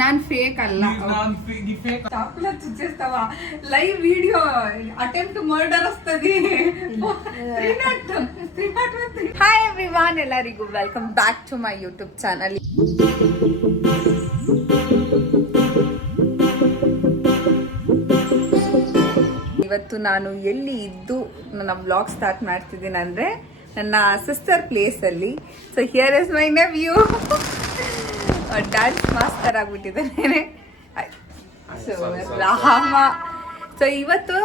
ನಾನ್ fake ಅಲ್ಲ. చూసేస్తావ live video attempt murder వస్తది. హాయ్ ఎవ్రీవన్, ಎಲ್ಲರಿಗೂ welcome back to my YouTube channel. ಇವತ್ತು ನಾನು ಎಲ್ಲಿ ಇದ್ದು ನನ್ನ ವ್ಲಾಗ್ ಸ್ಟಾರ್ಟ್ ಮಾಡ್ತಿದ್ದೀನಿ ಅಂದ್ರೆ ನನ್ನ ಸಿಸ್ಟರ್ ಪ್ಲೇಸ್ ಅಲ್ಲಿ. So here is my nephew. Dance master ಆಗ್ಬಿಟ್ಟಿದ್ದೇನೆ. ರಾಮ. ಸೊ ಇವತ್ತು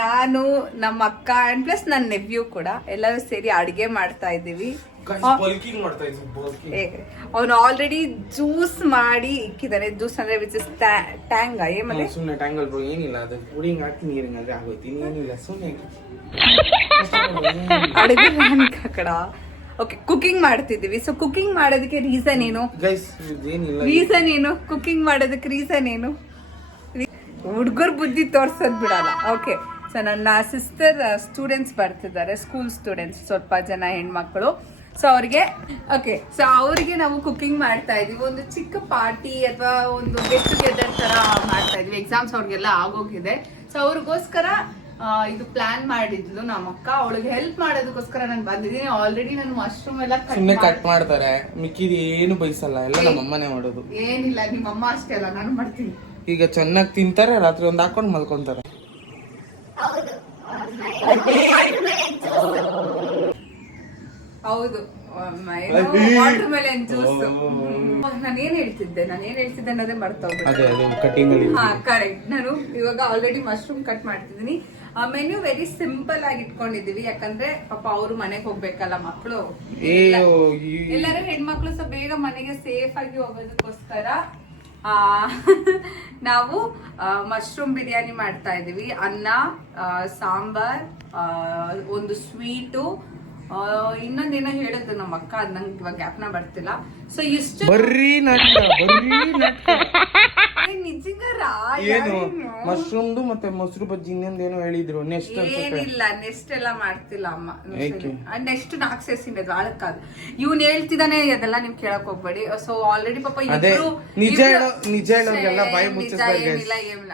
ನಾನು, ನಮ್ಮ ಅಕ್ಕ ಅಂಡ್ ಪ್ಲಸ್ ನನ್ನ ನೆವ್ಯೂ ಕೂಡ ಎಲ್ಲರೂ ಸೇರಿ ಅಡಿಗೆ ಮಾಡ್ತಾ ಇದ್ದೀವಿ. ಅವನು ಆಲ್ರೆಡಿ ಜ್ಯೂಸ್ ಮಾಡಿ ಇಕ್ಕಿದ್ದಾನೆ. ಜ್ಯೂಸ್ ಅಂದ್ರೆ ವಿಚ್ ಇಸ್ ಟ್ಯಾಂಗ್. ಅಡಿಗೆ ಕಡ. ಓಕೆ, ಕುಕಿಂಗ್ ಮಾಡ್ತಿದ್ದೀವಿ. ಸೊ ಕುಕಿಂಗ್ ಮಾಡೋದಕ್ಕೆ ರೀಸನ್ ಏನು? ಕುಕಿಂಗ್ ಮಾಡೋದಕ್ಕೆ ರೀಸನ್ ಏನು? ಹುಡುಗರ್ ಬುದ್ಧಿ ತೋರ್ಸೋದ್ ಬಿಡಲ್ಲ. ಓಕೆ, ಸೊ ನನ್ನ ಸಿಸ್ಟರ್ ಸ್ಟೂಡೆಂಟ್ಸ್ ಬರ್ತಿದ್ದಾರೆ, ಸ್ಕೂಲ್ ಸ್ಟೂಡೆಂಟ್ಸ್, ಸ್ವಲ್ಪ ಜನ ಹೆಣ್ಮಕ್ಳು. ಸೊ ಅವ್ರಿಗೆ ಅವ್ರಿಗೆ ನಾವು ಕುಕಿಂಗ್ ಮಾಡ್ತಾ ಇದೀವಿ. ಒಂದು ಚಿಕ್ಕ ಪಾರ್ಟಿ ಅಥವಾ ಒಂದು ಗೆಟ್ ಟುಗೆದರ್ ತರ ಮಾಡ್ತಾ ಇದೀವಿ. ಎಕ್ಸಾಮ್ಸ್ ಅವ್ರಿಗೆಲ್ಲ ಆಗೋಗಿದೆ. ಸೊ ಅವ್ರಿಗೋಸ್ಕರ ಇದು ಪ್ಲಾನ್ ಮಾಡಿದ್ಲು ನಮ್ಮ ಅಕ್ಕ. ಅವಳಿಗೆ ಹೆಲ್ಪ್ ಮಾಡೋದಕ್ಕೋಸ್ಕರ ನಾನು ಬಂದಿದ್ದೀನಿ. ಆಲ್ರೆಡಿ ನಾನು ಮಶ್ರೂಮ್ ಎಲ್ಲ ಕಟ್ ಮಾಡ್ತಾರೆ, ಮಿಕ್ಕಿದ ಏನು ಬಯಸಲ್ಲ, ಎಲ್ಲ ನಮ್ಮ ಅಮ್ಮನೇ ಮಾಡೋದು. ಏನಿಲ್ಲ, ನಿಮ್ಮ ಅಮ್ಮ ಅಷ್ಟೇ ಅಲ್ಲ, ನಾನು ಮಾಡ್ತೀನಿ. ಈಗ ಚೆನ್ನಾಗಿ ತಿಂತಾರೆ, ರಾತ್ರಿ ಒಂದು ಹಾಕೊಂಡು ಮಲ್ಕೊಂತಾರೆ. ಹೌದು, ವಾಟರ್ ಮೆಲನ್ ಜ್ಯೂಸ್. ನಾನೇನ್ ಹೇಳ್ತಿದ್ದೆ ಅನ್ನೋದೇ ಮರ್ತೋಗ್ಬಿಟ್ಟೆ. ಹಾ, ಕರೆಕ್ಟ್. ನಾನು ಇವಾಗ ಆಲ್ರೆಡಿ ಮಶ್ರೂಮ್ ಕಟ್ ಮಾಡ್ತಿದ್ದೀನಿ. ಮೆನ್ಯೂ ವೆರಿ ಸಿಂಪಲ್ ಆಗಿ ಇಟ್ಕೊಂಡಿದೀವಿ, ಯಾಕಂದ್ರೆ ಪಾಪ ಅವರು ಮನೆಗೆ ಹೋಗ್ಬೇಕಲ್ಲ ಮಕ್ಕಳು, ಎಲ್ಲರೂ ಹೆಣ್ಮಕ್ಳು. ಸೊ ಬೇಗ ಮನೆಗೆ ಸೇಫ್ ಆಗಿ ಹೋಗೋದಕ್ಕೋಸ್ಕರ ನಾವು ಮಶ್ರೂಮ್ ಬಿರಿಯಾನಿ ಮಾಡ್ತಾ ಇದೀವಿ. ಅನ್ನ, ಸಾಂಬಾರ್, ಒಂದು ಸ್ವೀಟು, ಇನ್ನೊಂದೇನೋ ಹೇಳಿದ್ರು ನಮ್ಮ ಅಕ್ಕ, ಅದ್ ನಂಗೆ ಇವಾಗ ಜ್ಞಾಪನ ಬರ್ತಿಲ್ಲ. ಸೊ ಇಷ್ಟು ಮಶ್ರೂಮ್ದು ಮತ್ತೆ ಮೊಸರು ಬಜ್ಜಿ ಇನ್ನೊಂದೇನೋ ಹೇಳಿದ್ರು. ಏನಿಲ್ಲ, ನೆಕ್ಸ್ಟ್ ಎಲ್ಲ ಮಾಡ್ತಿಲ್ಲ ಅಮ್ಮ. ನೆಕ್ಸ್ಟ್ ನಾಕ್ಸೇಸಿನದು ಆಳಕ್ಕಾದ ಇವ್ನು ಹೇಳ್ತಿದ್ದಾನೆ, ಅದೆಲ್ಲ ನೀವ್ ಕೇಳಕ್ ಹೋಗ್ಬೇಡಿ. ಸೊ ಆಲ್ರೆಡಿ ಪಾಪ ಏನಿಲ್ಲ,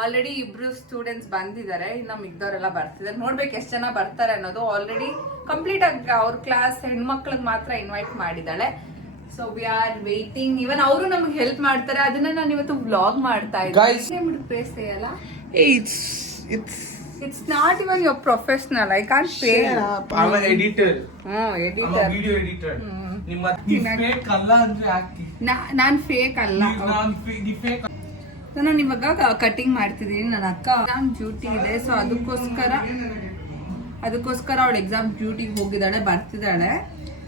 ಆಲ್ರೆಡಿ ಇಬ್ರು ಸ್ಟೂಡೆಂಟ್ಸ್ ಬಂದಿದ್ದಾರೆ, ಇನ್ನು ಮಿಗ್ದವ್ರೆಲ್ಲ ಬರ್ತಿದ್ದಾರೆ. ನೋಡ್ಬೇಕು ಎಷ್ಟು ಜನ ಬರ್ತಾರೆ ಅನ್ನೋದು. ಆಲ್ರೆಡಿ ಕಂಪ್ಲೀಟ್ ಆಗಿ ಅವ್ರ ಕ್ಲಾಸ್ ಹೆಣ್ಮಕ್ಳಿಗೆ ಮಾತ್ರ ಇನ್ವೈಟ್ ಮಾಡಿದಾಳೆ. So we are waiting. ಇವನ್ ಅವರು ನಮ್ಗೆ ಹೆಲ್ಪ್ ಮಾಡ್ತಾರೆ. ಅದನ್ನ ನಾನು ಇವತ್ತು ವ್ಲಾಗ್ ಮಾಡ್ತಾ ಇದ್ದೀನಿ. It's not even your professional. I can't pay. I'm an editor. Editor. I'm a video editor. ನಿಮ್ಮ ಫೇಕ್ ಅಲ್ಲ ಅಂದ್ರೆ ಹಾಕಿ. ನಾನ್ ಫೇಕ್ ಅಲ್ಲ. ನಾನು ಇವಾಗ ಕಟಿಂಗ್ ಮಾಡ್ತಿದ್ದೀನಿ. ನನ್ನ ಅಕ್ಕ ಎಕ್ಸಾಮ್ ಡ್ಯೂಟಿ ಇದೆ. ಸೊ ಅದಕ್ಕೋಸ್ಕರ ಅವಳು ಎಕ್ಸಾಮ್ ಡ್ಯೂಟಿಗೆ ಹೋಗಿದ್ದಾಳೆ, ಬರ್ತಿದ್ದಾಳೆ.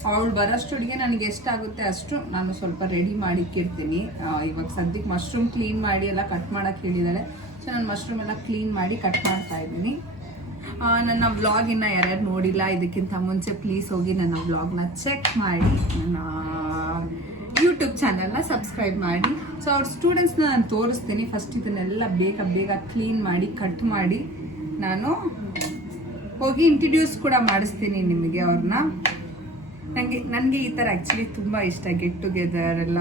ಅವಳು ಬರೋಷ್ಟೊಳಗೆ ನನಗೆ ಎಷ್ಟಾಗುತ್ತೆ ಅಷ್ಟು ನಾನು ಸ್ವಲ್ಪ ರೆಡಿ ಮಾಡಿಕ್ಕಿರ್ತೀನಿ. ಇವಾಗ ಸದ್ಯಕ್ಕೆ ಮಶ್ರೂಮ್ ಕ್ಲೀನ್ ಮಾಡಿ ಎಲ್ಲ ಕಟ್ ಮಾಡಕ್ಕೆ ಹೇಳಿದ್ದಾಳೆ. ಸೊ ನಾನು ಮಶ್ರೂಮ್ ಎಲ್ಲ ಕ್ಲೀನ್ ಮಾಡಿ ಕಟ್ ಮಾಡ್ತಾ ಇದ್ದೀನಿ. ನನ್ನ ವ್ಲಾಗಿನ್ನ ಯಾರ್ಯಾರು ನೋಡಿಲ್ಲ ಇದಕ್ಕಿಂತ ಮುಂಚೆ ಪ್ಲೀಸ್ ಹೋಗಿ ನನ್ನ ವ್ಲಾಗ್ನ ಚೆಕ್ ಮಾಡಿ, ನನ್ನ ಯೂಟ್ಯೂಬ್ ಚಾನಲ್ನ ಸಬ್ಸ್ಕ್ರೈಬ್ ಮಾಡಿ. ಸೊ ಅವ್ರ ಸ್ಟೂಡೆಂಟ್ಸ್ನ ನಾನು ತೋರಿಸ್ತೀನಿ. ಫಸ್ಟ್ ಇದನ್ನೆಲ್ಲ ಬೇಗ ಕ್ಲೀನ್ ಮಾಡಿ ಕಟ್ ಮಾಡಿ ನಾನು ಹೋಗಿ ಇಂಟ್ರಡ್ಯೂಸ್ ಕೂಡ ಮಾಡಿಸ್ತೀನಿ ನಿಮಗೆ ಅವ್ರನ್ನ. ನನಗೆ ಈ ಥರ ಆ್ಯಕ್ಚುಲಿ ತುಂಬ ಇಷ್ಟ, ಗೆಟ್ ಟುಗೆದರ್ ಎಲ್ಲ.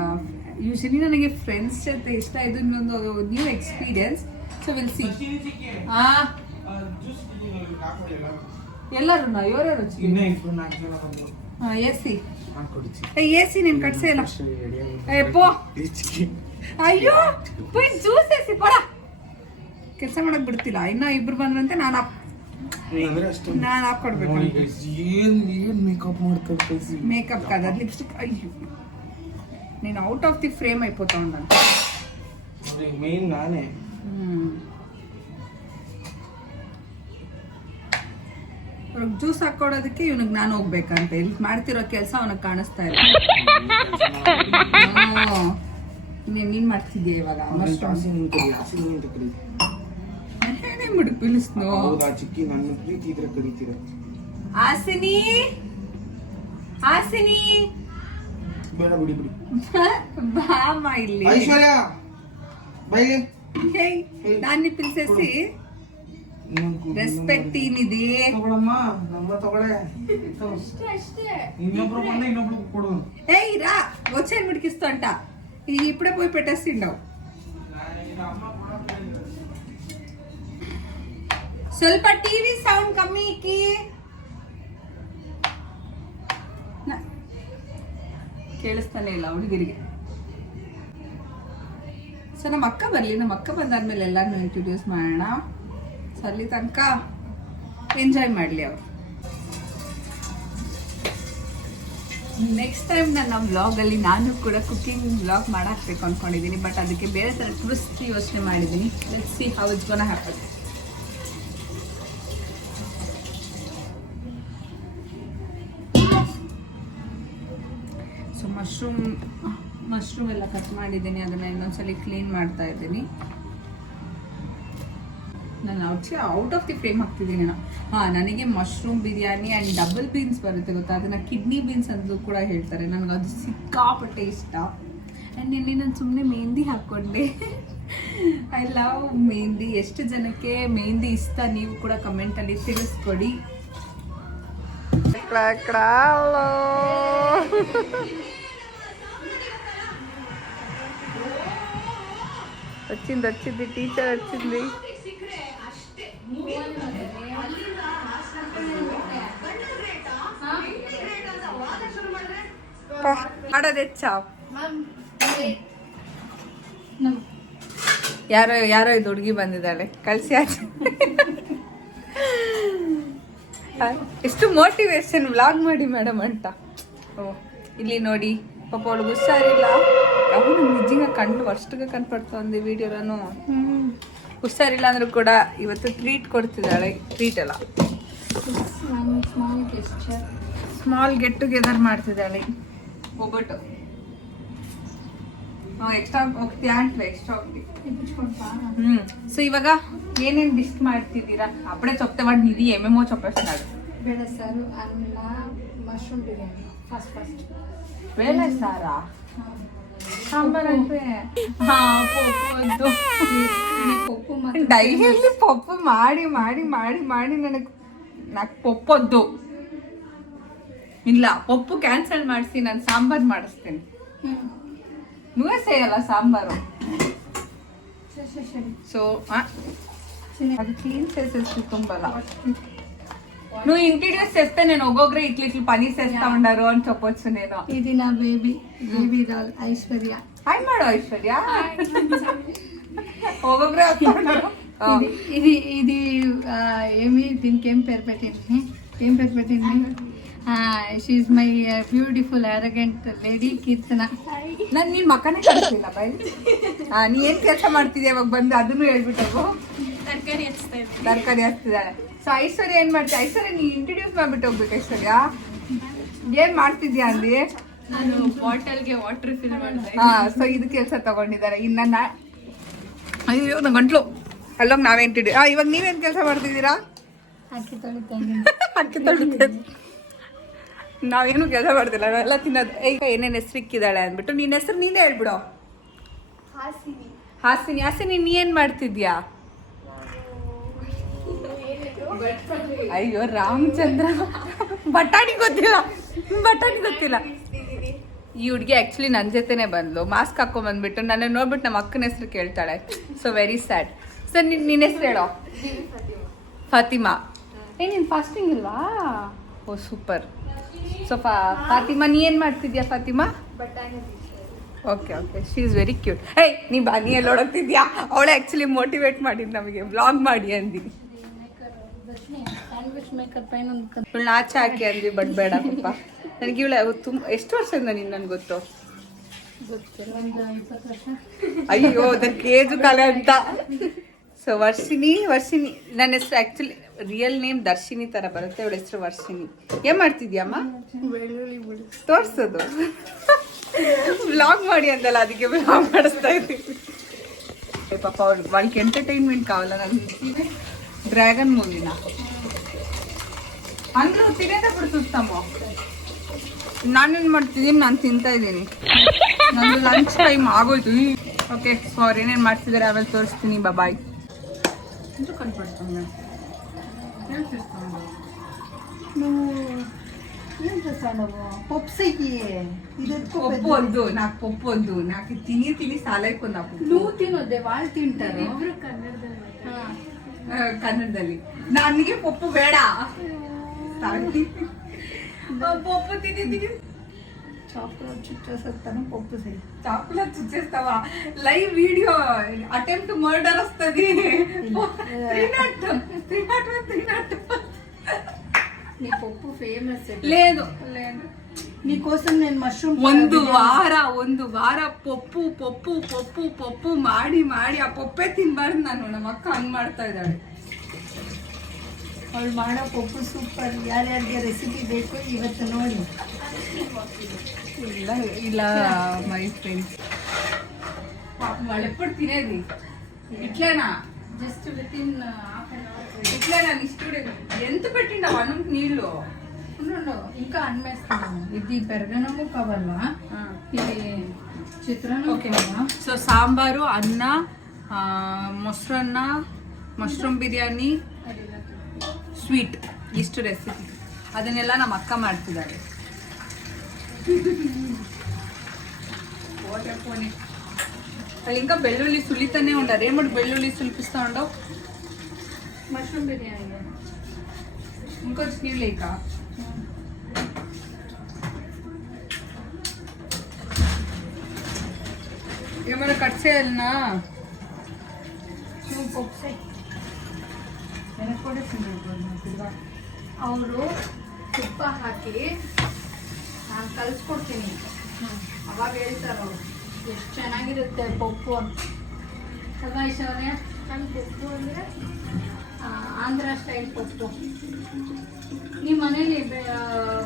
ಯೂಶಲಿ ನನಗೆ ಫ್ರೆಂಡ್ಸ್ ಜೊತೆ ಇಷ್ಟ. ಇದನ್ನೊಂದು new experience. So will see. ಎಲ್ಲರೂ ಯಾರ್ಯಾರು ಎಸಿ ನೀನು ಕಟ್ಸೇ ಇಲ್ಲ. ಅಯ್ಯೋ ಪೋಯ್ ಜ್ಯೂಸ್ ಎಸಿ ಬಡ ಕೆಲಸ ಮಾಡಕ್ ಬಿಡ್ತಿಲ್ಲ. ಇನ್ನ ಇಬ್ರು ಬಂದ್ರಂತೆ ನಾನು ಹಾಕೊಡ್ಬೇಕು. ಮೇಕಪ್ ಕಾದ ಲಿಪ್ಸ್ಟಿಕ್. ಅಯ್ಯೋ ನೀನು ಔಟ್ ಆಫ್ ದಿ ಫ್ರೇಮ್ అయిపోతా ఉండండి. ಜ್ಯೂಸ್ ಹಾಕೊಡೋದಕ್ಕೆ ಇವನಿಗೆ ನಾನು ಹೋಗ್ಬೇಕಂತ. ಇಲ್ಲಿ ಮಾಡ್ತಿರೋ ಕೆಲಸ ಅವನಿಗೆ ಕಾಣಿಸ್ತಾ ಇಲ್ಲ. ನೀನ್ ಮಾಡ್ತಿದ್ಯಾ ಇವಾಗ? బామ్మ ఇల్లి దాన్ని పిలిచేసి ರೆಸ್ಪೆಕ್ಟ್ ಏನಿದೆ ತಗೊಳಮ್ಮ ನಮ್ಮ ತಗೊಳೆ ಇನ್ನೊಬ್ರು ಬಂದ ಇನ್ನೊಬ್ರು ಕೊಡು ఏయ్ రా వచ్చాను ముడికిస్తూ అంట ఇప్పుడే పోయి పెట్టేసిండవు ಸ್ವಲ್ಪ ಟಿವಿ ಸೌಂಡ್ ಕಮ್ಮಿ ಇಕ್ಕಿ ಕೇಳಿಸ್ತಾನೆ ಇಲ್ಲ ಹುಡುಗರಿಗೆ ಸೊ ನಮ್ಮ ಅಕ್ಕ ಬರಲಿ ನಮ್ಮ ಅಕ್ಕ ಬಂದಾದ್ಮೇಲೆ ಎಲ್ಲಾನು ಇಂಟ್ರೊಡ್ಯೂಸ್ ಮಾಡೋಣ ಸೊ ಅಲ್ಲಿ ತನಕ ಎಂಜಾಯ್ ಮಾಡಲಿ ಅವರು ನೆಕ್ಸ್ಟ್ ಟೈಮ್ ನನ್ನ ವ್ಲಾಗಲ್ಲಿ ನಾನು ಕೂಡ ಕುಕಿಂಗ್ ವ್ಲಾಗ್ ಮಾಡಾಕ್ಬೇಕು ಅಂದ್ಕೊಂಡಿದ್ದೀನಿ ಬಟ್ ಅದಕ್ಕೆ ಬೇರೆ ಥರ ಟ್ವಿಸ್ಟ್ ಯೋಚನೆ ಮಾಡಿದ್ದೀನಿ let's see how it's gonna happen so mushroom ಎಲ್ಲ ಕಟ್ ಮಾಡಿದ್ದೀನಿ ಅದನ್ನು ಇನ್ನೊಂದ್ಸಲಿ ಕ್ಲೀನ್ ಮಾಡ್ತಾ ಇದ್ದೀನಿ ನಾನು ಔಟ್ ಆಫ್ ದಿ ಫ್ರೇಮ್ ಹಾಕ್ತಿದ್ದೀನಿ ನನಗೆ mushroom biryani and double beans ಬರುತ್ತೆ ಗೊತ್ತಾ ಅದನ್ನು ಕಿಡ್ನಿ ಬೀನ್ಸ್ ಅಂತ ಕೂಡ ಹೇಳ್ತಾರೆ ನನಗೆ ಅದು ಸಿಕ್ಕಾಪಟ್ಟೆ ಇಷ್ಟ ಆ್ಯಂಡ್ ನಿನ್ನೆ ನಾನು ಸುಮ್ಮನೆ ಮೆಹಂದಿ ಹಾಕ್ಕೊಂಡೆ ಐ ಲವ್ ಮೆಹಂದಿ ಎಷ್ಟು ಜನಕ್ಕೆ ಮೆಹಂದಿ ಇಷ್ಟ ನೀವು ಕೂಡ ಕಮೆಂಟಲ್ಲಿ ತಿಳಿಸ್ಕೊಡಿ వచ్చింది టీచర్ వచ్చింది ಮಾಡೋದೆಚ್ಚಾ ಯಾರೋ ಇದು ಹುಡುಗಿ ಬಂದಿದ್ದಾಳೆ ಕಳ್ಸಿ ಆಚೆ ಎಷ್ಟು ಮೋಟಿವೇಶನ್ ವ್ಲಾಗ್ ಮಾಡಿ ಮೇಡಮ್ ಅಂತ ಓ ಇಲ್ಲಿ ನೋಡಿ ಪಾಪ ಅವಳಿಗೆ ಹುಷಾರಿಲ್ಲ ಅವನು ನಿಜಂಗ ಕಣ್ಣು ಅಷ್ಟಿಗೆ ಕಣ್ಪಡ್ತಂದು ವಿಡಿಯೋನು ಹುಷಾರಿಲ್ಲ ಅಂದ್ರೂ ಕೂಡ ಇವತ್ತು ಟ್ರೀಟ್ ಕೊಡ್ತಿದ್ದಾಳೆ ಟ್ರೀಟ್ ಎಲ್ಲ ಸ್ಮಾಲ್ ಗೆಟ್ ಟುಗೆದರ್ ಮಾಡ್ತಿದ್ದಾಳೆ ಒಬ್ಬಟ್ಟು ಎಕ್ಸ್ಟ್ರಾ ಹೋಗ್ತೀಯಾ ಅಂತ ಎಕ್ಸ್ಟ್ರಾ ಹೋಗ್ತೀವಿ ಸೊ ಇವಾಗ ಏನೇನು ಡಿಶ್ ಮಾಡ್ತಿದ್ದೀರಾ ಅಪ್ಪಡೆ ಚೊಪ್ತೆ ಮಾಡಿ ನಿಧಿ ಎಮ್ಮೆಮೋ ಚೊಪ್ಪೆಸ್ತಾಳೆ ಬೇಳೆ ಸಾರು ಅನ್ನ ಮಶ್ರೂಮ್ ಬಿರಿಯಾನಿ ಫಸ್ಟ್ ಬೇಳೆ ಸಾರಾ ಸಾಂಬಾರ್ ಅಂದ್ರೆ ಪಪ್ಪು ಮತ್ತು ಡೈಲಿ ಪಪ್ಪು ಮಾಡಿ ಮಾಡಿ ಮಾಡಿ ಮಾಡಿ ನನಗೆ ಪಪ್ಪದ್ದು ಇಲ್ಲ ಪಪ್ಪು ಕ್ಯಾನ್ಸಲ್ ಮಾಡಿಸಿ ನಾನು ಸಾಂಬಾರ್ ಮಾಡಿಸ್ತೇನೆ నువ్వే చేయాలా సాంబారు సో అది క్లీన్ చేసేసి తుంబలా నువ్వు ఇంట్రడ్యూస్ చేస్తే నేను ఒక్కొక్కరు ఇట్లా పని చేస్తా ఉండారు అని చెప్పొచ్చు నేను ఇది నా baby doll Aishwarya hi madam Aishwarya ఒక్కొక్కరే వస్తా ఉన్నారు ఇది ఏమి దీనికి ఏం పేరు పెట్టింది she my beautiful arrogant lady Keerthana ನಾನು ನಿನ್ನ ಮಕ್ಕನೇ ಕಳಿಸ್ಲಿಲ್ಲ ಬೈ ನೀ ಏನು ಕೆಲಸ ಮಾಡ್ತಿದ್ದೆ ಇವಾಗ ಬಂದು ಅದನ್ನು ಹೇಳ್ಬಿಟ್ಟು ತರಕಾರಿ ಹಚ್ತಿದ್ದಾಳೆ ಸೊ ಐಶ್ವರ್ಯ ಏನು ಮಾಡ್ತೀಯ ಐಶ್ವರ್ಯ ನೀ ಇಂಟ್ರಡ್ಯೂಸ್ ಮಾಡ್ಬಿಟ್ಟು ಹೋಗ್ಬೇಕು ಐಶ್ವರ್ಯ ಏನು ಮಾಡ್ತಿದ್ಯಾ ಅಂದಿ ನಾನು ಬಾಟಲ್ಗೆ ವಾಟರ್ ಫಿಲ್ ಮಾಡಿದೆ ಸೊ ಇದು ಕೆಲಸ ತಗೊಂಡಿದ್ದಾರೆ ಇನ್ನು ಅಯ್ಯೋ ನನ್ನ ಗಂಟ್ಲು ಅಲ್ಲೋಗಿ ನಾವೇ ಇವಾಗ ನೀವೇನು ಕೆಲಸ ಮಾಡ್ತಿದ್ದೀರಾ ಅಕ್ಕಿ ತೊಳಿತೇನೆ ಅಕ್ಕಿ ತೊಳಿತೇನೆ ನಾವೇನು ಕೆಲಸ ಮಾಡ್ತಿಲ್ಲ ನಾವೆಲ್ಲ ತಿನ್ನೋದು ಈಗ ಏನೇನು ಹೆಸರು ಇಕ್ಕಿದ್ದಾಳೆ ಅಂದ್ಬಿಟ್ಟು ನಿನ್ನ ಹೆಸರು ನೀನೇ ಹೇಳ್ಬಿಡು ಹಾಸಿನಿ ನೀ ಏನು ಮಾಡ್ತಿದ್ಯಾ ಅಯ್ಯೋ ರಾಮಚಂದ್ರ ಬಟಾಣಿ ಗೊತ್ತಿಲ್ಲ ಈ ಹುಡುಗಿ ಆ್ಯಕ್ಚುಲಿ ನನ್ನ ಜೊತೆನೇ ಬಂದ್ಲು ಮಾಸ್ಕ್ ಹಾಕೊಂಡ್ಬಂದ್ಬಿಟ್ಟು ನನ್ನ ನೋಡ್ಬಿಟ್ಟು ನಮ್ಮ ಅಕ್ಕನ ಹೆಸರು ಕೇಳ್ತಾಳೆ ಸೊ ವೆರಿ ಸ್ಯಾಡ್ ಸೊ ನಿನ್ನ ಹೆಸರು ಹೇಳೋ ಫಾತಿಮಾ ನೀನು ಫಾಸ್ಟಿಂಗ್ ಇಲ್ವಾ ಓ ಸೂಪರ್ ಸೊ ಫಾತಿಮಾ ನೀ ಏನು ಮಾಡ್ತಿದ್ಯಾ Fatima okay she is very cute ಏಯ್ ನೀ ಎಲ್ಲಿ ಓಡೋಗ್ತಿದ್ಯಾ ಅವಳೆ ಆ್ಯಕ್ಚುಲಿ ಮೋಟಿವೇಟ್ ಮಾಡಿದ್ದು ನಮಗೆ ವ್ಲಾಗ್ ಮಾಡಿ ಅಂದಿ ಇವಳನ್ನ ಆಚೆ ಹಾಕಿ ಅಂದ್ವಿ ಬಟ್ ಬೇಡ ಪಾಪ ನನಗೆ ಇವಳ ಎಷ್ಟು ವರ್ಷದಿಂದ ನೀನು ನನ್ಗೆ ಗೊತ್ತು ಅಯ್ಯೋ ಅದಕ್ಕೆ ಏಜು ಕಾಲ ಅಂತ ಸೊ ವರ್ಷಿನಿ ನನ್ನ ಹೆಸರು ಆ್ಯಕ್ಚುಲಿ ರಿಯಲ್ ನೇಮ್ ದರ್ಶಿನಿ ಥರ ಬರುತ್ತೆ ಅವಳ ಹೆಸರು ವರ್ಷಿನಿ ಏನು ಮಾಡ್ತಿದ್ಯಮ್ಮ ತೋರಿಸೋದು ವ್ಲಾಗ್ ಮಾಡಿ ಅಂತಲ್ಲ ಅದಕ್ಕೆ ವ್ಲಾಗ್ ಮಾಡಿಸ್ತಾ ಇದ್ದೀವಿ ಪಾಪ వాళ్ళకి ఎంటర్టైన్మెంట్ కావాలా నాకు డ్రాగన్ మూవీనా అందరూ తినేటప్పుడు చూస్తాము ನಾನೇನು ಮಾಡ್ತಿದ್ದೀನಿ ನಾನು ತಿಂತಾ ಇದ್ದೀನಿ ನಂದು ಲಂಚ್ ಟೈಮ್ ಆಗೋಯ್ತು ಓಕೆ ಸಾರಿ ಏನೇನು ಮಾಡ್ತಿದ್ದಾರೆ ಆಮೇಲೆ ತೋರಿಸ್ತೀನಿ ಬಾಯ್ ಕನ್ಪಡ್ತಾನೆ నువ్వు ఏం చేస్తావు పప్పు చెయ్యి ఇది పప్పు వద్దు నాకు, పప్పు వద్దు నాకు, తిని తిని సాలైపోయింది ఆ పప్పు. నువ్వు తినొద్ದೆ వాళ్ళు తింటారు ಕನ್ನಡದಲ್ಲಿ ನನಗೆ ಪಪ್ಪು ಬೇಡ. పప్పు తిని తిని చాక్లెట్ చుట్టేస్తాను పప్పు చెయ్యి. చాక్లెట్ చుచ్చేస్తావా? లైవ్ వీడియో అటెంప్ట్ మర్డర్ వస్తుంది. నీ పప్పు ఫేమస్. లేదు లేదు, నీకోసం నేను మಶ್ರೂಮ್ ಒಂದು ವಾರ ಪಪ್ಪು ಪಪ್ಪು ಪಪ್ಪು ಪಪ್ಪು ಮಾಡಿ ಮಾಡಿ ಆ ಪಪ್ಪೇ ತಿನ್ಬಾರ್ದು ನಾನು. ನಮ್ಮ ಅಕ್ಕ ಹಂಗ್ ಮಾಡ್ತಾ ಇದ್ದಾಳೆ. ಅವಳು ಮಾಡೋ ಪಪ್ಪು ಸೂಪರ್. ಯಾರ್ಯಾರಿಗೆ ರೆಸಿಪಿ ಬೇಕು ಇವತ್ತು ನೋಡಿ. ಇಲ್ಲ ಇಲ್ಲ మై ఫ్రెండ్స్ వాళ్ళు ఎప్పుడు తినేది ఇట్లేనా? Just within half an hour. ఇట్లేనా? ఇష్టడు ఎంత పెట్టిండవు అన్నం నీళ్ళు? ఇంకా అన్నేస్తున్నాము. ఇది పెరగనము కావాలా, ఇది చిత్రాన్నం. ఓకే, సో సాంబారు, అన్న, ಮೊಸರನ್ನ, ಮಶ್ರೂಮ್ ಬಿರಿಯಾನಿ, ಸ್ವೀಟ್, ಇಷ್ಟು ರೆಸಿಪಿ. ಅದನ್ನೆಲ್ಲ ನಮ್ಮ ಅಕ್ಕ ಮಾಡ್ತಿದ್ದಾರೆ. ಅಲ್ಲಿ ఇంకా ಬೆಳ್ಳುಳ್ಳಿ ಸುಲಿತಾನೆ ఉండారు. ఏమడు ಬೆಳ್ಳುಳ್ಳಿ సులిపిస్తా ఉండవు. మష్రూమ్ బిర్యానీ ఇంకొంచెం నీళ్ళు లేక ఏమైనా కట్ చేయాలనా? నువ్వు పప్పు చెయ్యి. వెనక్కి కూడా తింటారు. ಅವರು ತುಪ್ಪ ಹಾಕಿ ನಾನು ಕಲಿಸ್ಕೊಡ್ತೀನಿ. ಅವಾಗ ಹೇಳ್ತಾರೆ ಅವರು ಎಷ್ಟು ಚೆನ್ನಾಗಿರುತ್ತೆ ಪಪ್ಪು ಅಂತ. ಅಲ್ವಾ ಐಶ್ವರ್ಯ? ನನ್ನ ಪಪ್ಪು ಅಂದರೆ ಆಂಧ್ರ ಸ್ಟೈಲ್ ಪಪ್ಪು. ನಿಮ್ಮ ಮನೇಲಿ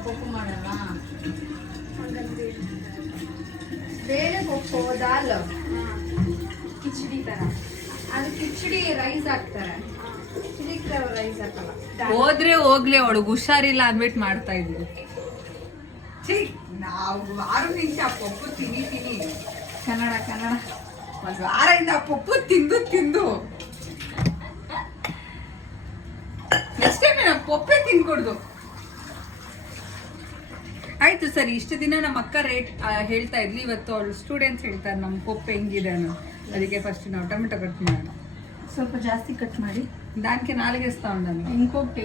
ಪಪ್ಪು ಮಾಡಲ್ಲ? ಬೇಳೆ ಪಪ್ಪು, ದಾಲ್, ಕಿಚಡಿ ಥರ. ಅದು ಕಿಚಡಿ ರೈಸ್ ಹಾಕ್ತಾರೆ, ಕಿಚಡಿ ರೈಸ್ ಹಾಕಲ್ಲ. ಹೋದ್ರೆ ಹೋಗ್ಲಿ, ಅವಳು ಹುಷಾರಿಲ್ಲ ಅಂದ್ಬಿಟ್ಟು ಮಾಡ್ತಾ ಇದ್ವಿ. ನಾವು ವಾರ ನಿಮಿಷ ಆ ಪಪ್ಪು ತಿನಿ ತಿನಿ ಕನ್ನಡ ಒಂದ್ ವಾರದಿಂದ ಆ ಪಪ್ಪು ತಿಂದು ತಿಂದು ನೆಕ್ಸ್ಟ್ ಟೈಮ್ ನಾವು ಪಪ್ಪೆ ತಿನ್ಕೊಡ್ದು. ಆಯ್ತು ಸರಿ, ಇಷ್ಟು ದಿನ ನಮ್ಮ ಅಕ್ಕ ರೇಟ್ ಹೇಳ್ತಾ ಇದ್ಲಿ. ಇವತ್ತು ಅವಳು ಸ್ಟೂಡೆಂಟ್ಸ್ ಹೇಳ್ತಾರೆ ನಮ್ಮ ಪಪ್ಪು ಹೆಂಗಿದೆ ಅನ್ನೋ. ಅದಕ್ಕೆ ಫಸ್ಟ್ ನಾವು ಟೊಮೆಟೊ ಕಟ್ ಮಾಡೋಣ. ಸ್ವಲ್ಪ ಜಾಸ್ತಿ ಕಟ್ ಮಾಡಿ. దానికి నాలుగేస్తా ఉండాలి. ఇంకొకటి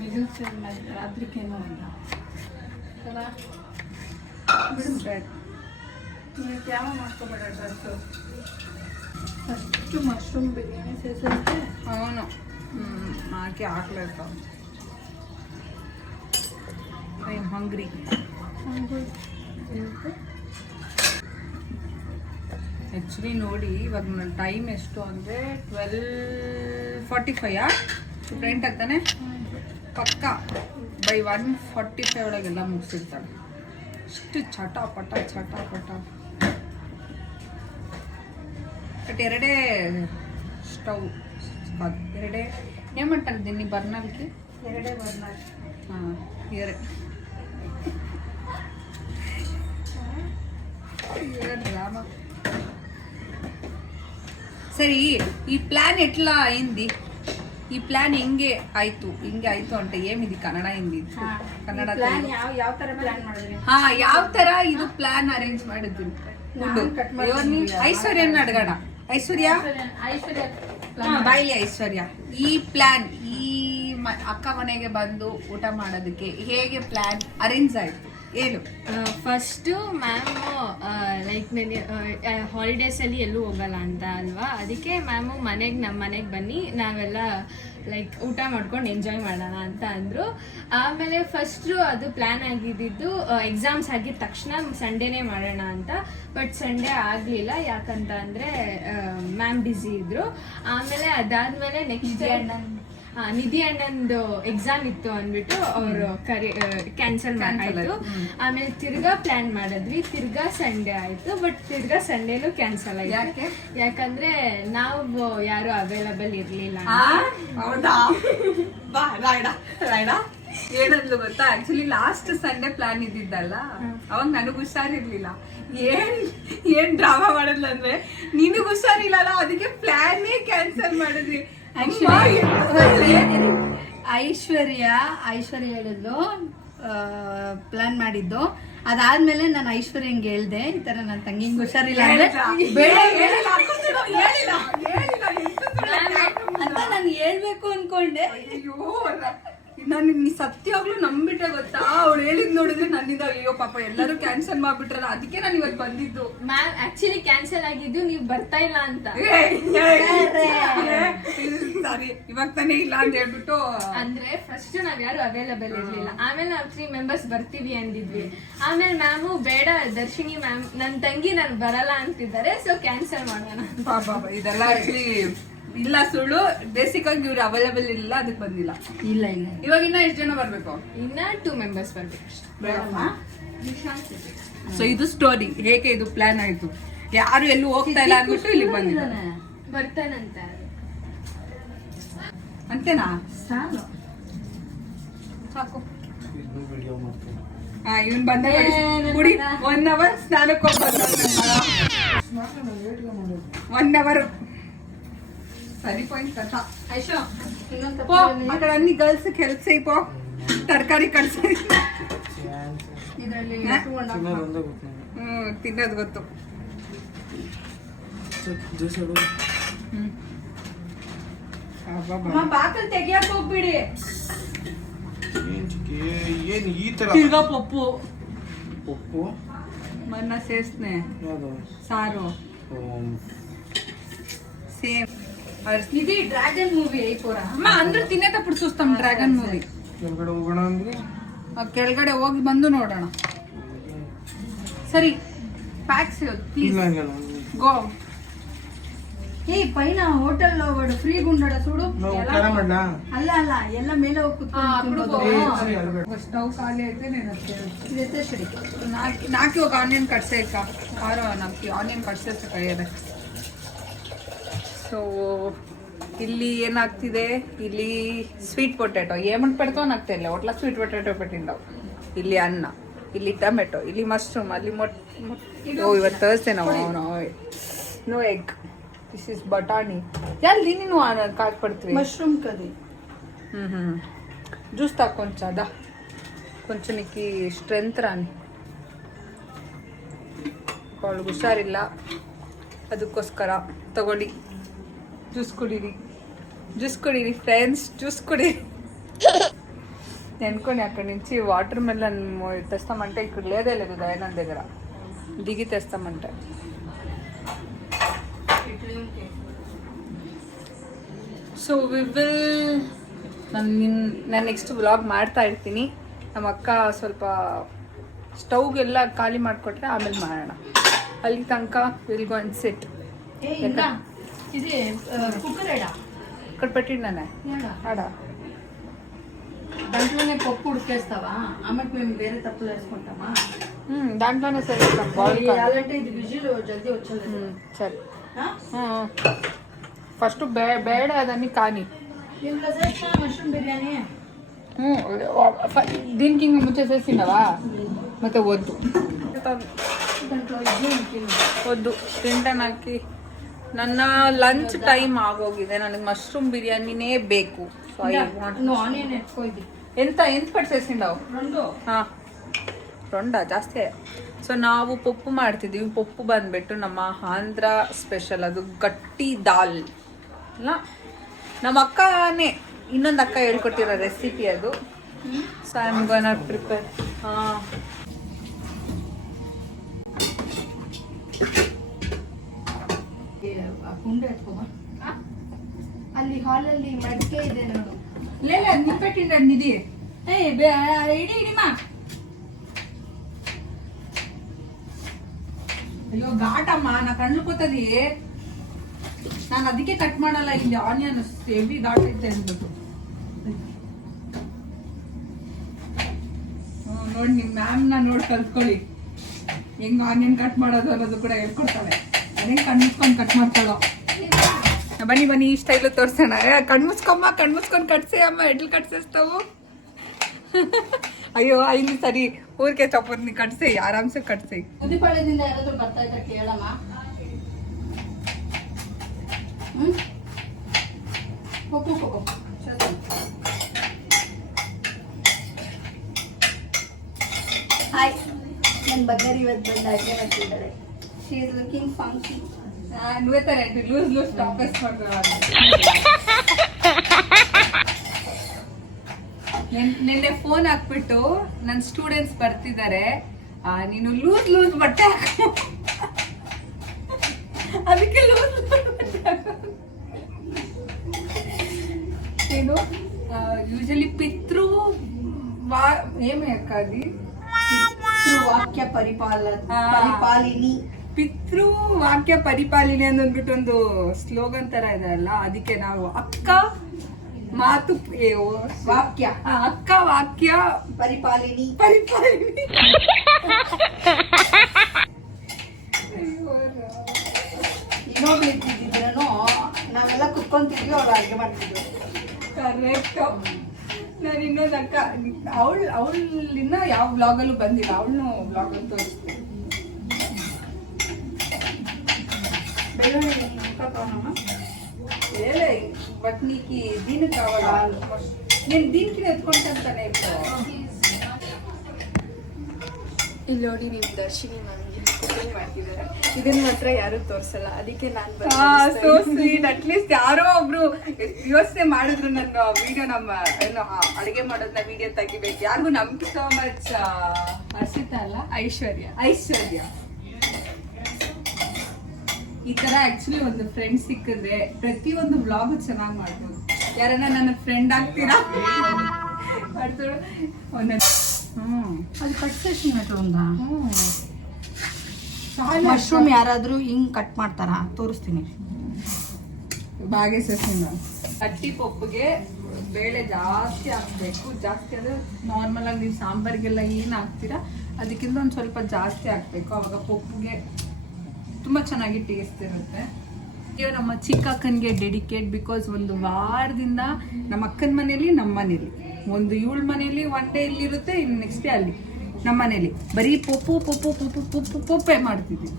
మిగిల్చే రాత్రికేమో ఉందా కదా. నేను క్యామ మార్చుకోబడ్డా డ్రెస్. ఫస్ట్ మష్రూమ్ బిర్యానీ చేసేస్తే. అవును, నాకే ఆకలేస్తాం. I'm hungry. ಆ್ಯಕ್ಚುಲಿ ನೋಡಿ ಇವಾಗ ನನ್ನ ಟೈಮ್ ಎಷ್ಟು ಅಂದರೆ 12:45 ಫ್ರೆಂಟ್ ಆಗ್ತಾನೆ. ಪಕ್ಕ ಬೈ 1:45 ಒಳಗೆಲ್ಲ ಮುಗಿಸಿರ್ತಾಳೆ. ಇಷ್ಟು ಚಟಾಪಟ ಬಟ್ ಎರಡೇ ಸ್ಟವ್, ಎರಡೇ ఏమంటారు దీన్ని బర్నర్కి? ಎರಡೇ ಬರ್ನರ್. డ్రామా. సరే, ఈ ప్లాన్ ఎట్లా అయింది? ఈ ప్లాన్ ಹೆಂಗೆ ಆಯ್ತು అంటే ಏಮಿది ಕನ್ನಡ ಹಿಂದಿ ಕನ್ನಡ ಯಾವ ತರ ಪ್ಲಾನ್ ಮಾಡಿದ್ರಿ? ಯಾವ ತರ ಇದು ಪ್ಲಾನ್ ಅರೇಂಜ್ ಮಾಡಿದ್ರು? ಐಶ್ವರ್ಯನ ಅಡಗೋಣ. ಐಶ್ವರ್ಯ ಬಾಯಿಲಿ. ಐಶ್ವರ್ಯ, ಈ ಪ್ಲಾನ್ ಈ ಅಕ್ಕ ಮನೆಗೆ ಬಂದು ಊಟ ಮಾಡೋದಕ್ಕೆ ಹೇಗೆ ಪ್ಲಾನ್ ಅರೇಂಜ್ ಆಯ್ತು ಹೇಳು. ಫಸ್ಟು ಮ್ಯಾಮು ಲೈಕ್ ಹಾಲಿಡೇಸಲ್ಲಿ ಎಲ್ಲೂ ಹೋಗಲ್ಲ ಅಂತ ಅಲ್ವಾ, ಅದಕ್ಕೆ ಮ್ಯಾಮು ನಮ್ಮ ಮನೆಗೆ ಬನ್ನಿ, ನಾವೆಲ್ಲ ಲೈಕ್ ಊಟ ಮಾಡ್ಕೊಂಡು ಎಂಜಾಯ್ ಮಾಡೋಣ ಅಂತ ಅಂದರು. ಆಮೇಲೆ ಫಸ್ಟು ಅದು ಪ್ಲ್ಯಾನ್ ಆಗಿದ್ದು ಎಕ್ಸಾಮ್ಸ್ ಆಗಿದ ತಕ್ಷಣ ಸಂಡೇನೇ ಮಾಡೋಣ ಅಂತ. ಬಟ್ ಸಂಡೇ ಆಗಲಿಲ್ಲ, ಯಾಕಂತ ಅಂದರೆ ಮ್ಯಾಮ್ ಬ್ಯುಸಿ ಇದ್ದರು. ಆಮೇಲೆ ಅದಾದಮೇಲೆ ನೆಕ್ಸ್ಟ್ ನಿಧಿ ಅಣ್ಣಂದು ಎಕ್ಸಾಮ್ ಇತ್ತು ಅಂದ್ಬಿಟ್ಟು ಅವರು ಕ್ಯಾನ್ಸಲ್ ಆಯಿತು. ಆಮೇಲೆ ತಿರ್ಗಾ ಪ್ಲಾನ್ ಮಾಡಿದ್ವಿ, ತಿರ್ಗಾ ಸಂಡೇ ಆಯಿತು. ಬಟ್ ತಿರ್ಗಾ ಸಂಡೇನು ಕ್ಯಾನ್ಸಲ್ ಆಯ್ತು. ಯಾಕಂದ್ರೆ ನಾವು ಯಾರು ಅವೈಲಬಲ್ ಇರಲಿಲ್ಲ. ಹೌದಾ? ಬಾ ರಾಯ್ಡಾ ಏನಂದ್ಲು ಗೊತ್ತಾ? ಆಕ್ಚುಲಿ ಲಾಸ್ಟ್ ಸಂಡೇ ಪ್ಲಾನ್ ಇದ್ದಿದ್ದಲ್ಲ, ಅವಾಗ ನನಗ್ ಹುಷಾರಿರ್ಲಿಲ್ಲ. ಏನ್ ಡ್ರಾಮಾ ಮಾಡಿದ್ಲು ಅಂದ್ರೆ, ನಿನಗ್ ಹುಷಾರಿಲ್ಲಲ್ಲ ಅದಕ್ಕೆ ಪ್ಲಾನೇ ಕ್ಯಾನ್ಸಲ್ ಮಾಡಿದ್ವಿ. ಐಶ್ವರ್ಯ ಹೇಳಿದ್ಲು ಪ್ಲಾನ್ ಮಾಡಿದ್ದು. ಅದಾದ್ಮೇಲೆ ನಾನು ಐಶ್ವರ್ಯಂಗೆ ಹೇಳ್ದೆ ಈ ತರ ನನ್ನ ತಂಗಿಂಗ್ ಹುಷಾರಿಲ್ಲ ಅಂದ್ರೆ ಅಂತ ನಾನು ಹೇಳ್ಬೇಕು ಅನ್ಕೊಂಡೆ. ನಾನು ಸತ್ಯವಾಗ್ಲೂ ನಂಬಿಟ್ಟೆ ಗೊತ್ತಾ, ಅವ್ಳು ಹೇಳಿದ್ ನೋಡಿದ್ರೆ ನನ್ನಿಂದ ಅಯ್ಯೋ ಪಾಪ ಎಲ್ಲರೂ ಕ್ಯಾನ್ಸಲ್ ಮಾಡ್ಬಿಟ್ರಲ್ಲ, ಅದಕ್ಕೆ ನಾನು ಇವತ್ತು ಬಂದಿದ್ದು. ಮ್ಯಾಮ್ ಆಕ್ಚುಲಿ ಕ್ಯಾನ್ಸಲ್ ಆಗಿದ್ದು ನೀವು ಬರ್ತಾ ಇಲ್ಲ ಅಂತ. ಸಾರಿ, ಇವಾಗ ತಾನೇ ಇಲ್ಲ ಅಂತ ಹೇಳ್ಬಿಟ್ಟು. ಅಂದ್ರೆ ಫಸ್ಟ್ ನಾವ್ ಯಾರು ಅವೈಲಬಲ್ ಇರ್ಲಿಲ್ಲ, ಆಮೇಲೆ ನಾವು 3 ಮೆಂಬರ್ಸ್ ಬರ್ತೀವಿ ಅಂದಿದ್ವಿ. ಆಮೇಲೆ ಮ್ಯಾಮು ಬೇಡ ದರ್ಶಿನಿ ಮ್ಯಾಮ್ ನನ್ ತಂಗಿ ನಾನು ಬರಲ್ಲ ಅಂತಿದ್ದಾರೆ, ಸೊ ಕ್ಯಾನ್ಸಲ್ ಮಾಡೋಣ. ಇದೆಲ್ಲ ಆಕ್ಚುಲಿ ಇಲ್ಲ, ಸುಳ್ಳು. ಬೇಸಿಕ್ ಆಗಿ ಇವ್ರು ಅವೈಲೇಬಲ್ ಇಲ್ಲ, ಅದಕ್ಕೆ ಬಂದಿಲ್ಲ. ಇಲ್ಲ ಇವಾಗ ಇನ್ನ ಎಷ್ಟು ಜನ ಬರ್ಬೇಕು? ಇನ್ನ 2 ಮೆಂಬರ್ಸ್ ಬರ್ಬೇಕು. ಸೊ ಇದು ಸ್ಟೋರಿ, ಹೇಗೆ ಇದು ಪ್ಲಾನ್ ಆಯ್ತು. ಯಾರು ಎಲ್ಲೂ ಹೋಗ್ತಾ ಇಲ್ಲ ಅಂದ್ಬಿಟ್ಟು ಇಲ್ಲಿ ಬಂದಿದ್ದಾನೆ. ಬರ್ತಾನಂತ ಅಂತೇನಾ? ಸಾಲು ಸಾಕು. ಹಾ, ಇವನ್ ಬಂದ ಕುಡಿ 1 hour ಸ್ನಾನಕ್ಕೆ ಹೋಗ್ಬಂದ 1 hour ಸರಿపోయింది ಕಥಾ. ಐಶೋ పో అక్కడ అన్ని గర్ల్స్ హెల్ప్ చేయిపో, తరకారీ కట్ చేయి. ಇದರಲ್ಲಿ ತಿನ್ನೋದು ಗೊತ್ತು. ಬಾಕಲ್ ತೆಗಿಯಕ್ ಹೋಗ್ಬಿಡಿ. ಏನ್ ಈ ತರ ತಿರ್ಗಾ ಪಪ್ಪು మొన్న చేస్తనే సారు సేమ్. ఇది డ్రాగన్ మూవీ అయిపోరా అమ్మ, అందరూ తినేటప్పుడు చూస్తాం డ్రాగన్ మూవీ. ಕೆಳಗಡೆ ಹೋಗೋಣ ಅಂದ್ರೆ ಕೆಳಗಡೆ ಹೋಗಿ ಬಂದು ನೋಡೋಣ. ಸರಿ, ಪ್ಯಾಕ್ಸ್ ಇಲ್ಲ ಇಲ್ಲ ಗೋ. ఏ పైన హోటల్లో వాడు ఫ్రీగా ఉండడా చూడు. ಮಾಡ್ಲಾ అల్ల అల్ల ఎల్ల మేల స్టవ్ ఖాళీ అయితే నేను ఇదైతే సరి. నాకు ఒక ఆనియన్ కట్ చేయక, నాకు ఆನಿಯನ್ ಕಟ್ చేస్తే ಕೈಯದೆ. ಸೊ ಇಲ್ಲಿ ಏನಾಗ್ತಿದೆ, ಇಲ್ಲಿ ಸ್ವೀಟ್ ಪೊಟ್ಯಾಟೊ ఏమంట పెడతావు నాకు తెలియదు, ఒట్లా స్వీట్ పొటాటో పెట్టిండావు. ಇಲ್ಲಿ ಅನ್ನ, ಇಲ್ಲಿ ಟೊಮೆಟೊ, ಇಲ್ಲಿ ಮಶ್ರೂಮ್, ಅಲ್ಲಿ ಇವತ್ತು ಥರ್ಸ್ಡೇ ನಾವು ನೋ ಎಗ್. ದಿಸ್ ಇಸ್ ಬಟಾಣಿ. ಎಲ್ಲಿ ನೀನು ಕಾಕ್ಪಡ್ತೀವಿ మష్రూమ్ కది. జ్యూస్ తా కొంచెం అదా, కొంచెం నీకు ಸ್ಟ್ರೆಂತ್ ರಾನಿ. ಅವಳಿಗೆ ಹುಷಾರಿಲ್ಲ, ಅದಕ್ಕೋಸ್ಕರ ತಗೊಳ್ಳಿ. ಜ್ಯೂಸ್ ಕುಡೀರಿ ఫ్రెండ్స్, జ్యూస్ కుడిరి. అనుకోని అక్కడి నుంచి వాటర్ మెలన్ తెస్తామంటే ఇక్కడ లేదే లేదు దయానంద్ దగ్గర, దిగి తెస్తామంటే. ಸೊ ನಾನು ನೆಕ್ಸ್ಟ್ ವ್ಲಾಗ್ ಮಾಡ್ತಾ ಇರ್ತೀನಿ. ನಮ್ಮ ಅಕ್ಕ ಸ್ವಲ್ಪ ಸ್ಟವ್ಗೆಲ್ಲ ಖಾಲಿ ಮಾಡಿಕೊಟ್ರೆ ಆಮೇಲೆ ಮಾಡೋಣ. ಅಲ್ಲಿ ತನಕ ವಿಲ್ ಗೋ ಅಂಡ್ ಸಿಟ್. ఇది కుక్కర్ ఎడా ఇక్కడ పెట్టిండానే ఆడ. దాంట్లోనే పప్పు ఉడికేస్తావా? అమ్మకి మేము వేరే తప్పులు వేసుకుంటామా? దాంట్లోనే సరే అలాంటి ఇది విజిల్ జల్దీ వచ్చలేదు. సరే, ఫస్ట్ ಬೇಡ ಅದన్ని కానీ దీంట్లో చేస్తా మష్రూమ్ బిర్యానీ. దీనికి ఇంకా ముంచే చేసినావా? ಮತ್ತೆ వద్దు ತಿಂಟ ನಾಕಿ. ನನ್ನ ಲಂಚ್ ಟೈಮ್ ಆಗೋಗಿದೆ, ನನಗೆ ಮಶ್ರೂಮ್ ಬಿರಿಯಾನಿನೇ ಬೇಕು. ಆನಿಯನ್ ಎತ್ಕೊಯ್ದಿ. ఎంత ಕಟ್ చేసిండావు? 2. ರೊಂಡ ಜಾಸ್ತಿ. ಸೊ ನಾವು ಪಪ್ಪು ಮಾಡ್ತಿದ್ದೀವಿ. ಪಪ್ಪು ಬಂದ್ಬಿಟ್ಟು ನಮ್ಮ ಆಂಧ್ರ ಸ್ಪೆಷಲ್, ಅದು ಗಟ್ಟಿ ದಾಲ್ ಅಲ್ಲ. ನಮ್ಮ ಅಕ್ಕನೇ ಇನ್ನೊಂದು ಅಕ್ಕ ಹೇಳ್ಕೊಟ್ಟಿರೋ ರೆಸಿಪಿ ಅದು. So I am gonna prepare. ಕುಂಡೆ ಎತ್ಕೋಬಾ. ಅಲ್ಲಿ ಹಾಲಲ್ಲಿ ಮಡಿಕೆ ಇದೆ ನೋಡು. ನಿಪ್ಪೆಟ್ಟಿಂಡ ನಿಧಿ ಇಡಿಮಾ. ಅಯ್ಯೋ ಘಾಟಮ್ಮ, ನಾ ಕಣ್ಲುಕೋತದಿ. ನಾನು ಅದಕ್ಕೆ ಕಟ್ ಮಾಡಲ್ಲ, ಇಲ್ಲಿ ಆನಿಯನ್ ಹೆವಿ ಘಾಟ್ ಐತೆ ಅಂದ್ಬಿಟ್ಟು. ನೋಡಿ, ನಿಮ್ಮ ಮ್ಯಾಮ್ನ ನೋಡಿ ಕಲ್ತ್ಕೊಳ್ಳಿ, ಹೆಂಗ್ ಆನಿಯನ್ ಕಟ್ ಮಾಡೋದು ಅನ್ನೋದು ಕೂಡ ಹೇಳ್ಕೊಡ್ತಾಳೆ. ಅದೇ ಕಣ್ಮುಚ್ಕೊಂಡು ಕಟ್ ಮಾಡ್ತಾಳೋ. ಬನ್ನಿ ಈ ಸ್ಟೈಲು ತೋರಿಸೋಣ. ಕಣ್ಮುಚ್ಕೊಂಡು ಕಟ್ಸೆ ಅಮ್ಮ, ಎಡ್ಲ್ ಕಟ್ಸಿಸ್ತಾವು. ಅಯ್ಯೋ ಇಲ್ಲಿ ಸರಿ, ಊರಿಗೆ ಚಪ್ಪರ್ನಿ ಕಟ್ಸೆ, ಆರಾಮ್ಸೆ ಕಟ್ಸೆ. ಉದಿಪಾಳ್ಯದಿಂದ ಯಾರಾದ್ರೂ ಬರ್ತಾ ಇದ್ರೆ ಕೇಳಮ್ಮ. ಹೋಗು ಹಾಯ್, ನನ್ನ ಬಂಗಾರ ಇವತ್ತು ಬಂದು ಅಡುಗೆ ಮಾಡ್ತಿದ್ದಾಳೆ. She is looking function. నువ్వే తరండి లూజ్ టాప్ వేసుకుంటున్నాను. ನಿನ್ನೆ ಫೋನ್ ಹಾಕ್ಬಿಟ್ಟು ನನ್ನ ಸ್ಟೂಡೆಂಟ್ಸ್ ಬರ್ತಿದ್ದಾರೆ, ನೀನು ಲೂಸ್ ಬಟ್ಟೆ ಹಾಕು, ಅದಕ್ಕೆ ಲೂಸ್ ಬಟ್ಟೆ ಹಾಕು. నేను యూజువల్లీ ఏమి అక్కది ವಾಕ್ಯ ಪರಿಪಾಲಿನಿ ಪಿತೃ ವಾಕ್ಯ ಪರಿಪಾಲನೆ ಅಂದ್ಬಿಟ್ಟು ಒಂದು ಸ್ಲೋಗನ್ ತರ ಇದೆ ಅಲ್ಲ, ಅದಕ್ಕೆ ನಾವು ಅಕ್ಕ ಮಾತು ವಾಕ್ಯ ಅಕ್ಕ ವಾಕ್ಯ ಪರಿಪಾಲಿನಿ ಇನ್ನೊಬ್ಳು ಇದ್ದಿದ್ರೂ ನಾವೆಲ್ಲ ಕುತ್ಕೊಂತಿದ್ವಿ, ಅವ್ರು ಅಡುಗೆ ಮಾಡ್ತಿದ್ವಿ. ಕರೆಕ್ಟ್. ನಾನು ಇನ್ನೊಂದು ಅಕ್ಕ ಅವಳಿನ್ನ ಯಾವ ಬ್ಲಾಗಲ್ಲೂ ಬಂದಿಲ್ಲ, ಅವಳನ್ನು ಬ್ಲಾಗಲ್ಲಿ ತೋರಿಸ್ತೀನಿ. బట్ నీకు దీని కావాలా? నేను దీనికి ఎత్తుకుంటానే. ಇಲ್ಲಿ ನೋಡಿ ನೀವು ದರ್ಶಿನಿ ನನಗೆ ಕುಕಿಂಗ್ ಮಾಡ್ತಿದ್ದಾರೆ, ಇದನ್ನ ಮಾತ್ರ ಯಾರು ತೋರಿಸಲ್ಲ, ಅದಕ್ಕೆ ನಾನು ಸೋ ಸ್ವೀಟ್. ಅಟ್ಲೀಸ್ಟ್ ಯಾರೋ ಒಬ್ರು ಯೋಚನೆ ಮಾಡಿದ್ರು ನನ್ನ ವಿಡಿಯೋ, ನಮ್ಮ ಏನು ಅಡುಗೆ ಮಾಡೋದನ್ನ ವಿಡಿಯೋ ತೆಗಿಬೇಕು. ಯಾರಿಗೂ ನಂಬಿಕೆ ಸೋ ಮಚ್. ಹರ್ಷಿತಾ ಅಲ್ಲ, ಐಶ್ವರ್ಯ ಈ ತರ ಆಕ್ಚುಲಿ ಒಂದು ಫ್ರೆಂಡ್ ಸಿಕ್ಕಿದ್ರೆ ಪ್ರತಿಯೊಂದು ವ್ಲಾಗ್ ಚೆನ್ನಾಗಿ ಮಾಡ್ಬೋದು. ಯಾರನ್ನ ನನ್ನ ಫ್ರೆಂಡ್ ಆಗ್ತೀರಾ ಮಾಡ್ತೋಳು ಅದು ಕಟ್ ಸೆಷನ್ ಒಂದಾ ಮಶ್ರೂಮ್ ಯಾರಾದ್ರೂ ಹಿಂಗ್ ಕಟ್ ಮಾಡ್ತಾರಾ? ತೋರಿಸ್ತೀನಿ. ಬಾಗೆ ಸಸಿನ ಅಟ್ಟಿ ಪಪ್ಪುಗೆ ಬೇಳೆ ಜಾಸ್ತಿ ಹಾಕ್ಬೇಕು. ಜಾಸ್ತಿ ಅಂದ್ರೆ ನಾರ್ಮಲ್ ಆಗಿ ನೀವು ಸಾಂಬಾರ್ಗೆಲ್ಲ ಏನು ಹಾಕ್ತೀರಾ ಅದಕ್ಕಿಂತ ಒಂದು ಸ್ವಲ್ಪ ಜಾಸ್ತಿ ಹಾಕ್ಬೇಕು, ಅವಾಗ ಪಪ್ಪುಗೆ ತುಂಬ ಚೆನ್ನಾಗಿ ಟೇಸ್ಟ್ ಇರುತ್ತೆ. ಇವಾಗ ನಮ್ಮ ಚಿಕ್ಕ ಅಕ್ಕನಿಗೆ ಡೆಡಿಕೇಟ್, ಬಿಕಾಸ್ ಒಂದು ವಾರದಿಂದ ನಮ್ಮ ಅಕ್ಕನ ಮನೇಲಿ, ನಮ್ಮ ಮನೇಲಿ, ಒಂದು 7 ಮನೇಲಿ ಒನ್ ಡೇ ಇಲ್ಲಿರುತ್ತೆ, ಇನ್ನು ನೆಕ್ಸ್ಟ್ ಡೇ ಅಲ್ಲಿ ನಮ್ಮ ಮನೇಲಿ ಬರೀ ಪಪ್ಪೆ ಮಾಡ್ತಿದ್ವಿ.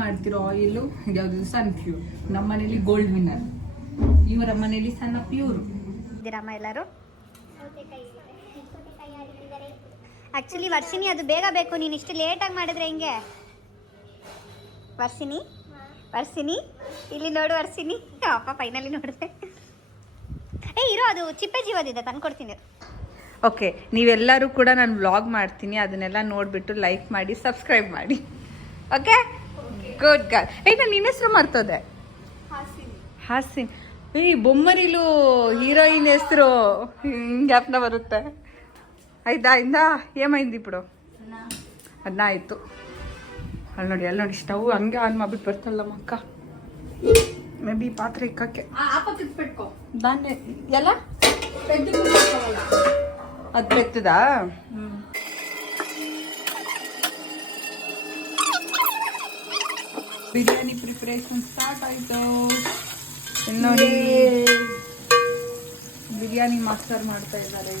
ಮಾಡ್ತಿರೋ ಆಯಿಲು ಯಾವ್ದು ಸನ್ಫ್ಯೂರ್. ನಮ್ಮ ಮನೇಲಿ ಗೋಲ್ಡ್ ವಿನ್ನರ್, ಇವರ ಮನೇಲಿ ಸಣ್ಣ ಪ್ಯೂರ್. ಇದ್ದೀರಮ್ಮ ಎಲ್ಲರೂ? ಆ್ಯಕ್ಚುಲಿ ವರ್ಷಿನಿ ಅದು ಬೇಗ ಬೇಕು, ನೀನು ಇಷ್ಟು ಲೇಟಾಗಿ ಮಾಡಿದ್ರೆ ಹಿಂಗೆ. ವರ್ಷಿನಿ ಇಲ್ಲಿ ನೋಡು ವರ್ಷಿನಿ. ಅಪ್ಪ ಫೈನಲಿ ನೋಡಿದೆ. ಇರೋ ಅದು ಚಿಪ್ಪೆ ಜೀವದಿದೆ, ತಂದ್ಕೊಡ್ತೀನಿ. ಓಕೆ, ನೀವೆಲ್ಲರೂ ಕೂಡ ನಾನು ವ್ಲಾಗ್ ಮಾಡ್ತೀನಿ, ಅದನ್ನೆಲ್ಲ ನೋಡಿಬಿಟ್ಟು ಲೈಕ್ ಮಾಡಿ, ಸಬ್ಸ್ಕ್ರೈಬ್ ಮಾಡಿ. Okay, good girl. ನಾನು ನಿನ್ನ ಹೆಸರು ಮರ್ತೋದೆ. ಹಾಸಿನ್. ಬೊಮ್ಮರಿಲು హీరోయిన్ ಹೆಸರು ಜ್ಞಾಪನ ಬರುತ್ತೆ. ಐದಾ ಏమైంది ఇప్పుడు? ಅದನ್ನ ಆಯಿತು. ಅಲ್ಲಿ ನೋಡಿ ಸ್ಟವ್ ಹಂಗೆ ಆನ್ ಮಾಡ್ಬಿಟ್ಟು ಬರ್ತಲ್ಲಮ್ಮ ಅಕ್ಕ. ಮೇ ಬಿ ಪಾತ್ರೆ ಇಕ್ಕಕ್ಕೆ ದಾನ್ಯ ಎಲ್ಲ ಅದು ಬೆತ್ತದಾ? ಬಿರಿಯಾನಿ ಪ್ರಿಪರೇಷನ್ ಸ್ಟಾರ್ಟ್ ಆಯಿತು. ನೋಡಿ ಬಿರಿಯಾನಿ ಮಾಸ್ಟರ್ ಮಾಡ್ತಾ ಇದ್ದಾರೆ.